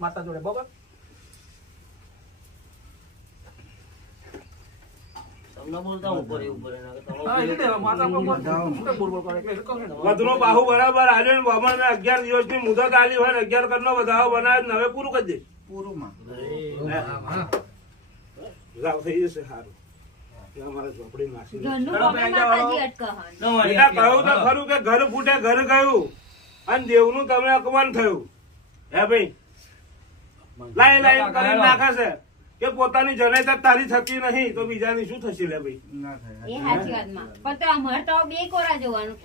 માતા જોડે બરોબર વધનો બાહુ બરાબર આજે 11 દિવસની મુદત આલી હોય 11 કરોડનો વધારો બનાવે હવે પૂરું કરી દે પૂરું માં થઈ જશે સારું અમારે ઝોપડી નાસી કહ્યું તો ખરું કે ઘર ફૂટે ઘર ગયું અને દેવનું તમને અપમાન થયું હે ભાઈ લાઈ લાઈ કરી નાખે છે કે પોતાની જનેતા તારી થતી નહીં તો બીજાની શું થશે લે ભાઈ એ સાચી વાતમાં પણ તો અમારે તો બે કોરા જોવાનું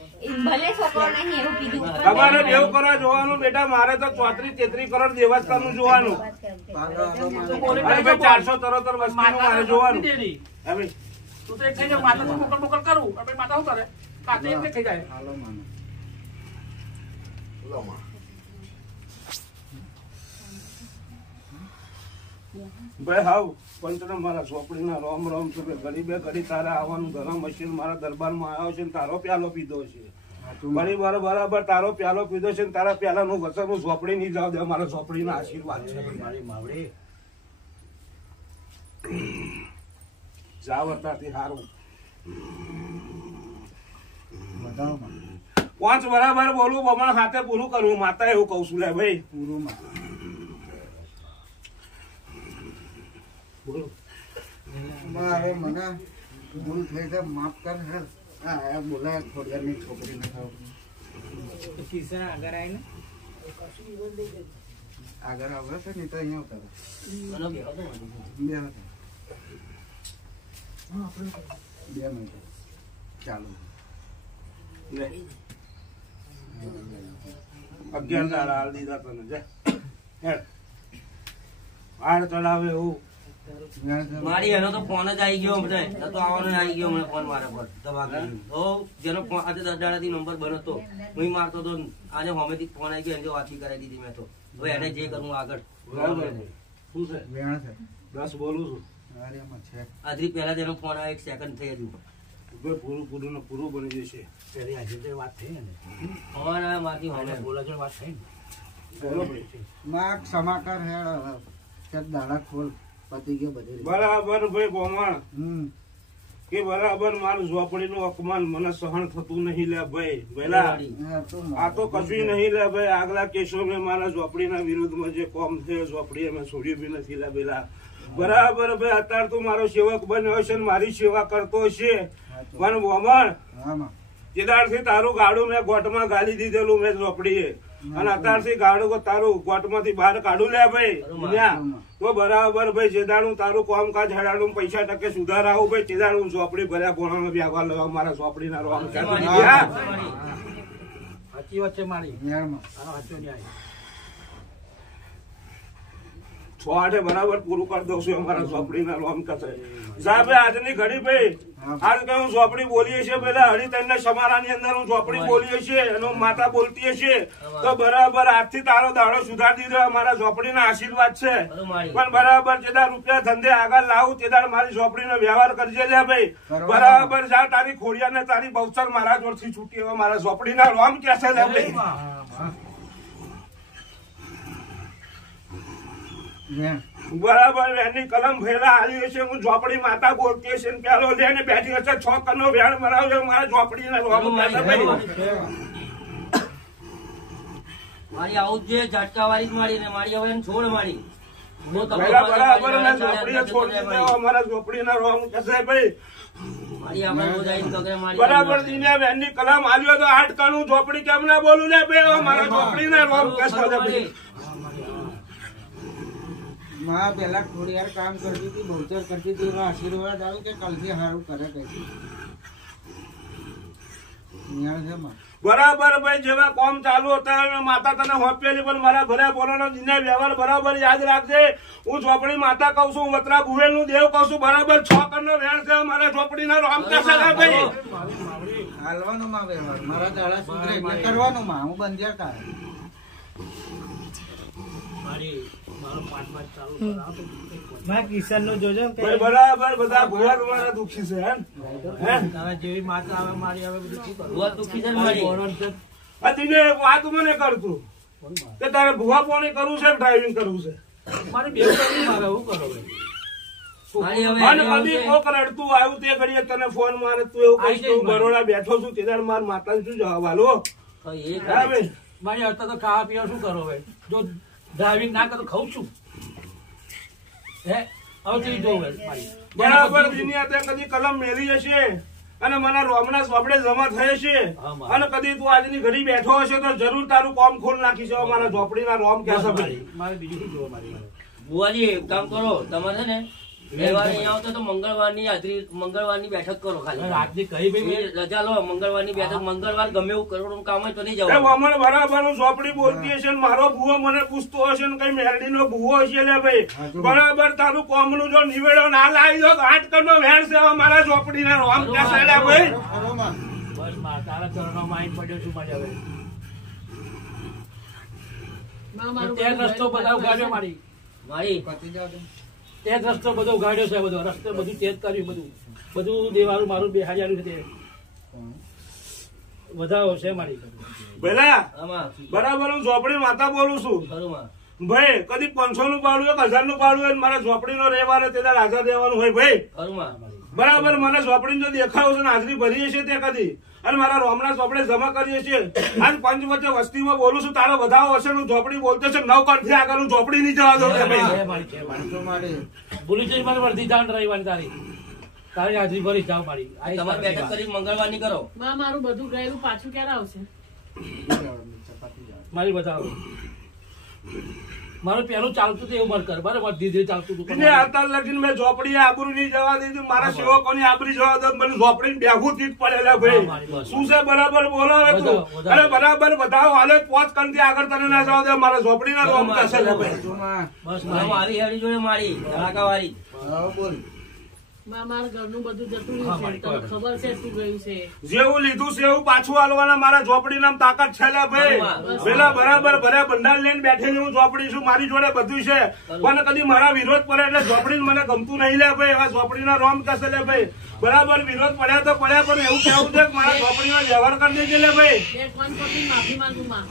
ભલે છોકરો નહીં એવું કીધું તમારે બેવ કોરા જોવાનું બેટા મારે તો 34-33 કરોડ દેવસ્થાનનું જોવાનું 473 વસ્તીનું મારે જોવાનું હે ભાઈ તું તો એક થઈ જાય માતા તો મોકલ કરું આપણે માતા શું કરે કાતે એક થઈ જાય ભાઈ હાવ પંચને મારા ચોપડીના રોમ રોમ છે ગરીબે ઘડી તારે આવવાનું ગરમ મશીન મારા દરબારમાં આવ્યો છે ને તારો પ્યાલો પીધો છે ઘણી વાર બરાબર તારો પ્યાલો પીધો છે ને તારા પ્યાલાનું વચન હું ચોપડી નહીં જાવ દે મારા ચોપડીના આશીર્વાદ છે મારી માવડી જાવતાથી સારું 5 બરાબર બોલું બમણ હાથે પૂરું કરવું માતા એવું કઉ છું લે ભાઈ પૂરું મારે મને ભૂલ થઈ તો માફ કર હા બોલા થોડી છોકરી ને કિસ્સા આગળ આવીને આગળ આવે છે ને તો અહીંયા ઉતારો 2 મિનિટ ચાલુ 11 દાડા હાલ દીધા તને જા હાડ ચડાવે એવું મારી એનો તો ફોન જ આવી ગયો બધા તો આવવાનો આવી ગયો મને ફોન મારા પર દવા તો જેનો ફોન આજે 10 દાડાથી નંબર બંધ હતો હું મારતો તો આજે હોમેથી ફોન આવી ગયો એને વાતચીત કરાવી દીધી મેં તો હવે એને જે કરવું આગળ શું છે વેણ છે 10 બોલું છું અરે એમાં છે આજથી પહેલા તેનો ફોન આવ્યો 1 સેકન્ડ થઈ હજુ પૂરું બની જશે ત્યારે આજે જે વાત થઈ ને ફોન આવ્યો મારથી હોમે બોલા જોડે વાત થઈ માં ક્ષમાકર હેડ કે દાડા ખોલ પતી ગયો બધે બરાબર ભાઈ બોમણ કે બરાબર મારું ઝોપડીનું અપમાન મને સહન થતું નહીં લે ભાઈ પેલા આ તો કશું નહીં લે ભાઈ આગલા કેસો મેં મારા ઝોપડીના વિરુદ્ધમાં જે કોમ થયો ઝોપડી અમે છોડ્યું બી નથી લે પેલા બરાબર ભાઈ અત્યારે તું મારો સેવક બન્યો છે ને મારી સેવા કરતો છે પણ બોમણ જેદારથી તારું ગાડું મેં ગોટમાં ગાલી દીધેલું મેં ઝોપડીએ અને અત્યારથી ગાડું તારું ગોટમાંથી બહાર કાઢું લે ભાઈ તો બરાબર ભાઈ જેદાણું તારું કામકાજ હેડાણું પૈસા ટકે સુધાર આવું ભાઈ જેદાણું ચોપડી ભર્યા કોણાનો વ્યાપાર લેવા મારા ચોપડી ના રોમ સાચી વાત છે મારી સાચો ન્યાય 6 બરાબર પૂરું કરી દઉં છું અમારા ચોપડી ના રોમ કથે સાહેબ આજની ઘડી ભાઈ આજ કઈ હું ચોપડી બોલીએ છીએ પેલા હરિતન સમારાની અંદર હું ચોપડી બોલીએ છીએ એનો માતા બોલતી છે તો બરાબર આજથી તારો દાડો સુધારી દીધો અમારા ચોપડીના આશીર્વાદ છે પણ બરાબર જેદાર રૂપિયા ધંધે આગળ લાવું તેદાર મારી ચોપડીનો વ્યવહાર કરજે લે ભાઈ બરાબર જા તારી ખોડિયા ને તારી બહુચર મારા જોડથી છૂટી હવે મારા ચોપડીના રોમ કે છે લે ભાઈ બરાબર એની કલમ ભેલા હાલી છે હું ઝોપડી માતા બોલતી છે પેલો લઈને બેઠી હશે 6 કનો વેણ બનાવજો મારા ઝોપડી મારી આવું જ ઝટકા વાળી જ મારી ને મારી હવે છોડ મારી બરાબર મેં ઝોપડી છોડી દીધો અમારા ઝોપડી ના રોમ કસે ભાઈ બરાબર દીને વેણની કલમ હાલ્યો તો 8 કણું ઝોપડી કેમ ના બોલું લે ભાઈ મારા ઝોપડી ના રોમ કસે ભાઈ માં પેલા થોડી વાર કામ કરતી હતી બહુચર કરતી હતી એનો આશીર્વાદ આવ્યો કે કલથી સારું કરે કઈ બરાબર ભાઈ જેવા કોમ ચાલુ હતા માતા તને હોપેલી પણ મારા ઘરે બોલાનો દિને વ્યવહાર બરાબર યાદ રાખજે હું ઝોપડી માતા કઉ છું વતરા ભુવેલ નું દેવ કઉ છું બરાબર 6 કરોડ વેણ છે મારા ઝોપડી ના રોમ કસે ભાઈ હાલવાનું માં વ્યવહાર મારા દાડા સુધરે એટલે કરવાનું માં હું બંધ્યા કાઢ કિશન નું જોજો બરાબર બધા ભૂયા તમારા દુખી છે જેવી માતા આવે મારી આવે બધું દુખી છે મારી વાત મને કરતું કે તારે ભૂવા પાણી કરવું છે ડ્રાઇવિંગ કરવું છે મારે બે કઈ મારે શું કરો ભાઈ અને કદી કોક રડતું આવ્યું તે ઘડીએ તને ફોન મારે તું એવું કહીશ હું બરોડા બેઠો છું તે માર માતા શું જવાબ આલો મારી અત્યારે તો ખાવા પીવા શું કરો ભાઈ જો ડ્રાઇવિંગ ના કરું ખાઉં છું હે હવે જો મારી બરાબર દુનિયા તે કદી કલમ મેલી હશે અને મને રોમના સોપડે જમા થઈ છે અને કદી તું આજની ઘડી બેઠો હશે તો જરૂર તારું કામ ખોલ નાખી છે મારા ઝોપડીના રોમ કેસે ભાઈ મારે બીજું શું જોવા મારી બુવાજી એક કામ કરો તમારે છે ને રવિવારે અહીંયા આવતો તો મંગળવારની બેઠક કરો ખાલી રાતની કઈ ભાઈ રજા લો મંગળવારની બેઠક મંગળવાર ગમે એવું કરવાનું કામ હોય તો નહીં જવું અમર બરાબર ઝોપડી બોલતી હશે મારો ભૂવો મને પૂછતો હશે ને કઈ મેરડીનો ભૂવો હશે લે ભાઈ બરાબર તારું કોમનું જો નિવેડો ના લાવી દો તો 8 કરોડ વેણ છે મારા ઝોપડીના રોમ કેસે લે ભાઈ બસ તારા ચરણો માઇન્ડ પડ્યો છું મારે હવે ત્યાં રસ્તો બધા ઉગાડ્યો મારી ત્યાં રસ્તો બધો ઉગાડ્યો છે બધો રસ્તો બધું તેજ કર્યું બધું દેવાનું મારું બેહાડ્યું છે તે વધારો છે મારી પેલા બરાબર હું ઝોપડી માતા બોલું છું ભાઈ કદી 500 નું ભાડું 1000 નું ભાડું હોય મારા ઝોપડી નો રહેવાને તે 1000 દેવાનું હોય ભાઈ બરાબર મને ઝોપડી જો દેખાવ છે ને હાજરી ભરી હશે તે કદી અને મારા રોમના ચોપડે જમા કરીએ છીએ આજ પંચ વચ્ચે વસ્તીમાં બોલું છું તારો વધાવો હશે હું ઝોપડી બોલતો છે 9 કણથી આગળ હું ઝોપડી નહીં જવા દઉં ભૂલી જઈ મારે વર્ધી જાણ રવિવારની તારી હાજરી ભરી જાવ મારી તમારે બેઠક કરી મંગળવારની કરો મારું બધું ગયેલું પાછું ક્યારે આવશે મારી બતાવો મારું પેલું ચાલતું હતું એવું મર કર બરાબર ધીરે ધીરે ચાલતું હતું અત્યાર લગીને મેં ઝોપડી આબરૂ નહીં જવા દીધું મારા સેવકોની આબરી જવા દો મને ઝોપડી બેહું થી જ પડેલા ભાઈ શું છે બરાબર બોલો તું અરે બરાબર બતાવો હાલે 5 કણથી આગળ તને ના જવા દે મારા ઝોપડી ના રોમ કસે લે ભાઈ બસ મારી હેડી જોડે મારી ધડાકા વાળી બોલ મારા ઘરનું બધું જતું રહ્યું છે તને ખબર છે શું ગયું છે જેવું લીધું છે એવું પાછું હાલવાના મારા ઝોપડી નામ તાકાત છે લે ભાઈ પેલા બરાબર ભર્યા ભંડાર લઈને બેઠેલી હું ઝોપડી છું મારી જોડે બધું છે પણ કદી મારા વિરોધ પડે એટલે ઝોપડી મને ગમતું નહીં લે ભાઈ એવા ઝોપડીના રોમ કસે લે ભાઈ બરાબર વિરોધ પડ્યા તો પડ્યા પણ એવું કેવું છે કે મારા ઝોપડીનો વ્યવહાર કરી દેજે લે ભાઈ માફી માંગુ માં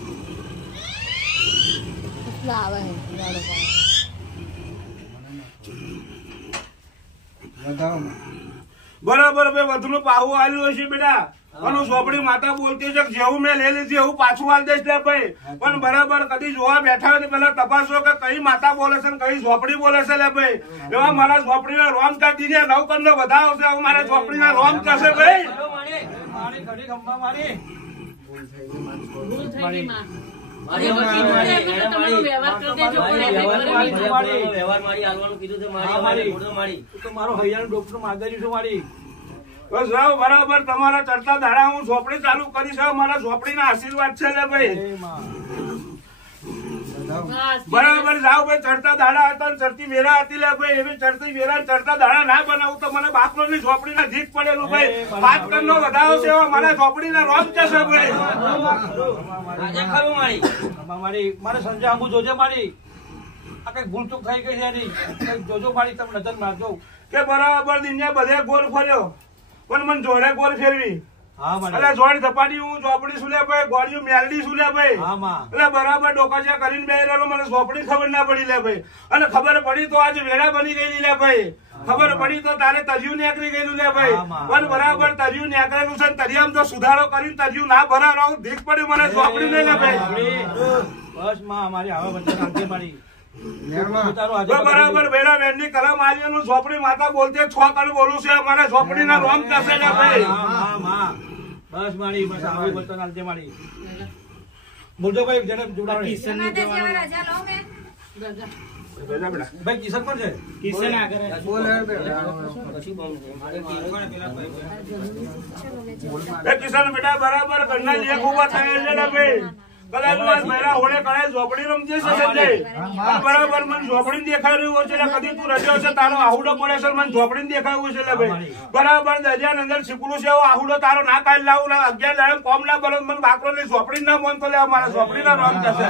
બરાબર ભાઈ વધુ પાહુ આલ્યું હશે બેટા અને ઝોપડી માતા બોલતી છે જેવું મેં લઈ લીધી એવું પાછું હાલ દઈશ લે ભાઈ પણ બરાબર કદી જોવા બેઠા હોય પેલા તપાસો કે કઈ માતા બોલે છે કઈ ઝોપડી બોલે છે લે ભાઈ એવા મારા ઝોપડીના રોમ કાઢી દે 9 કરોડ વધારો છે મારા ઝોપડીના રોમ કશે ભાઈ ભૂલ થઈ ગઈ માં મારો હૈયાનું ડોક્ટર માગી છું મારી બસ રાવ બરાબર તમારા ચડતા દાડા હું ઝોપડી ચાલુ કરીશ મારા ઝોપડીના આશીર્વાદ છે લે ભાઈ બરાબર જાવ ભાઈ ચડતા દાડા હતા ચડતી વેરા હતી લે ભાઈ એવી ચડતી વેરા ચડતા દાડા ના બનાવું તો મને બાપરો ની ઝોપડી ના જીત પડેલું ભાઈ 5 કરોડ નો વધારો છે મારા ઝોપડી ના રોજ જશે ભાઈ મારે સંજય આંબુ જોજે મારી આ કઈક ભૂલ ચૂક થઈ ગઈ છે એની કઈક જોજો મારી તમે નજર મારજો કે બરાબર દુનિયા બધે ગોળ ફર્યો પણ મને જોડે ગોળ ફેરવી એટલે જોડ ધપાટી હું ઝોપડી શું લે ભાઈ ગોળિયું મેલડી શું લે ભાઈ એટલે બરાબર ડોકાચા કરીને બે રહેલો મને ઝોપડી ખબર ના પડી લે ભાઈ અને ખબર પડી તો આજે વેડા બની ગયેલી લે ભાઈ ખબર પડી તો તારે તરિયું નીકળી ગયેલું લે ભાઈ પણ બરાબર તરિયું નીકળેલું છે તરિયામ તો સુધારો કરીને તરિયું ના ભરાવ ધીક પડ્યું મને ઝોપડી ને લે ભાઈ બસ માં અમારી આવે વચ્ચે કાંકે મારી બરાબર બેડા બેનની કલમ આલિયાનું ઝોપડી માતા બોલતે 6 કણ બોલું છે મારા ઝોપડી ના રોમ કસે લે ભાઈ બસ મારી બસ આવી બતન આલજે મારી બોલજો ભાઈ જને જોડા કિશન ની ભાઈ કિશન કોણ છે કિશન આગળ બોલ કિશન બેટા બરાબર ઘરના લેખ ઉભા થયા છે ને ભાઈ કદાચ મેરા હોળે કડાય ઝોપડી રમજે છે સંજય બરાબર મને ઝોપડી દેખાઈ રહ્યું છે કદી તું રજ્યો છે તારો આહુડો પડે છે મને ઝોપડી દેખાયું છે લે ભાઈ બરાબર દરિયા અંદર શીકલું છે એવો આહુડો તારો ના કાઢી લાવું ના 11 દાડે કોમ ના બરો મને બાકરો ની ઝોપડી ના મન તો લે મારા ઝોપડી ના રોમ જશે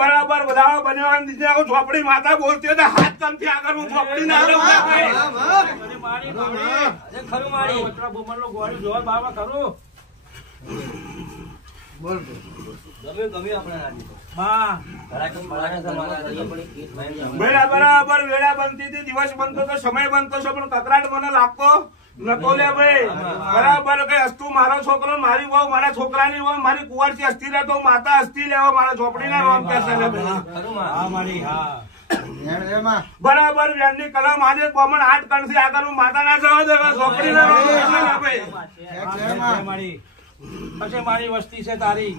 બરાબર બધા બન્યા દીધે ઝોપડી માતા બોલતી હોય હાથ કમથી આગળ હું ઝોપડી ના બોલ ગમે આપણે રાજી માં બરાબર વેળા બનતી હતી, દિવસ બનતો તો, સમય બનતો છે, પણ કકરાટ મને લાગતો નતો લે ભાઈ. બરાબર કઈ હસ્તુ મારો છોકરો, મારી વહુ, મારા છોકરાની વહુ, મારી કુંવરથી હસ્તી રહેતો, માતા હસ્તી લેવો, મારા ઝોપડીના રોમ કેસે લે ભાઈ. હા મારી હા બરાબર વ્યાજની કલમ આજે કોમન 8 કણથી આગળ હું માતા ના જવા દેવા, ઝોપડીના રોમ કેસે લે ભાઈ. મારી પછી મારી વસ્તી છે તારી.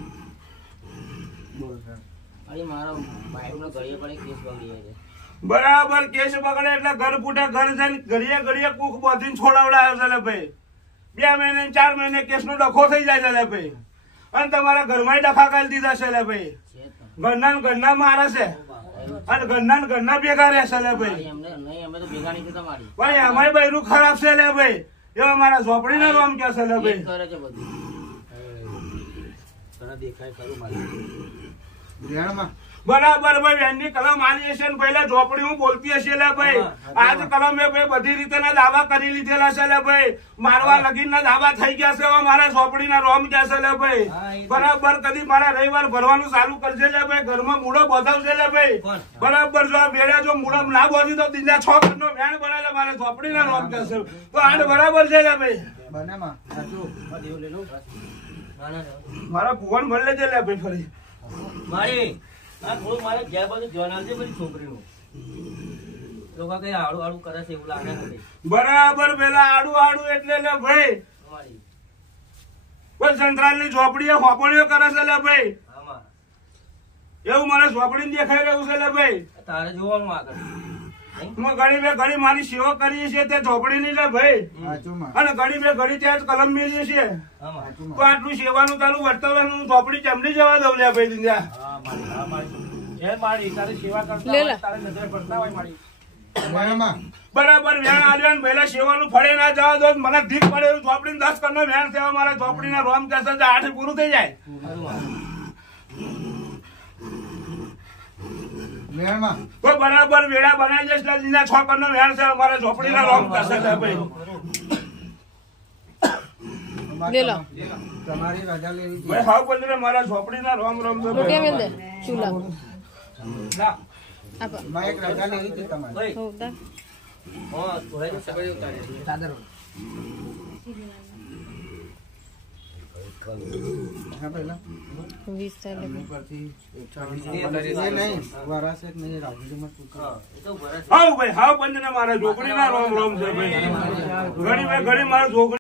બરાબર કેસ પકડે એટલે ઘર ફૂટે, ઘર જઈને ઘડીએ ઘડીએ કુખ બધીને છોડાવડાયો છે લે ભાઈ. 2 મહિને 4 મહિને કેસ નો ડખો થઈ જાય છે લે ભાઈ. અને તમારા ઘરમાં ડખા કરી દીધા છે લે ભાઈ. ઘરના મારે છે અને ઘરના ભેગા રહેશે લે ભાઈ. ભાઈ અમારી બૈરું ખરાબ છે લે ભાઈ. એવા મારા ઝોપડીના રોમ કે છે લે ભાઈ. દેખાય ખરું મારી. બરાબર ભાઈ વેનની કલમ આલી હશે ને પહેલા ઝોપડી હું બોલતી હશે લે ભાઈ. આજ કલમે ભાઈ બધી રીતે ના દાવા કરી લીધેલા છે લે ભાઈ. મારવા લગીન ના દાવા થઈ ગયા છે, હવે મારા ઝોપડીના રોમ કે છે લે ભાઈ. બરાબર કદી મારા રવિવાર ભરવાનું ચાલુ કરશે લે ભાઈ. ઘરમાં મૂળો બોધાવશે લે ભાઈ. બરાબર જો આ બેડા જો મૂળો ના બોધી તો દિલ્લા 6 ઘરનો વેણ બનાવે મારા ઝોપડીના રોમ કે છે. તો આડ બરાબર છે લે ભાઈ. મારા ભુવન ભર લેજે લે ભાઈ ફરી. મારી આ થોડું મારે ઘેર બાજુ ધ્યાન આવજે મારી છોકરીનું. લોકો કઈ આડું આડું કરે છે એવું લાગે છે. બરાબર પેલા આડું એટલે લે ભાઈ કોઈ સંતરાલની ઝોપડીએ હોપણીઓ કરે છે લે ભાઈ. એવું મને ઝોપડી દેખાઈ રહ્યું છે લે ભાઈ. તારે જોવાનું આગળ ઘણી મારી સેવા કરીએ છીએ તે ઝોપડી ની લે ભાઈ. અને ઘણી ત્યાં જ કલમ મેળીએ છીએ. તો આટલું સેવાનું તારું વર્તવાનું ઝોપડી ચમડી જવા દઉં લે ભાઈ દિંદા. મારી તારી સેવા કરતા તારે નજરે પડતા હોય મારી. બરાબર વેણ આવ્યા ને પહેલા સેવાનું ફળે ના જવા દો. મને ધીક પડે એવું ઝોપડી 10 કનો વેણ સેવા મારા ઝોપડીના રોમ કેસે 8 પૂરું થઈ જાય. તો બરાબર વેળા બનાવી જઈશ એટલે 6 કનો વેણ છે અમારા ઝોપડીના રોમ કેસે લે ભાઈ. તમારી રજા લેવી ભાઈ હાવ બોલીને મારા ઝોપડીના રોમ છે ભાઈ. એક રજા લેવી હતી તમારી. હા પેલા 20 પરથી 126 નહીં વરાસે નહીં રાજુમાં હાવ ભાઈ હાવ બંધ ને મારા ઝોપડીના રોમ છે ભાઈ. ઘણી મારા ઝોપડી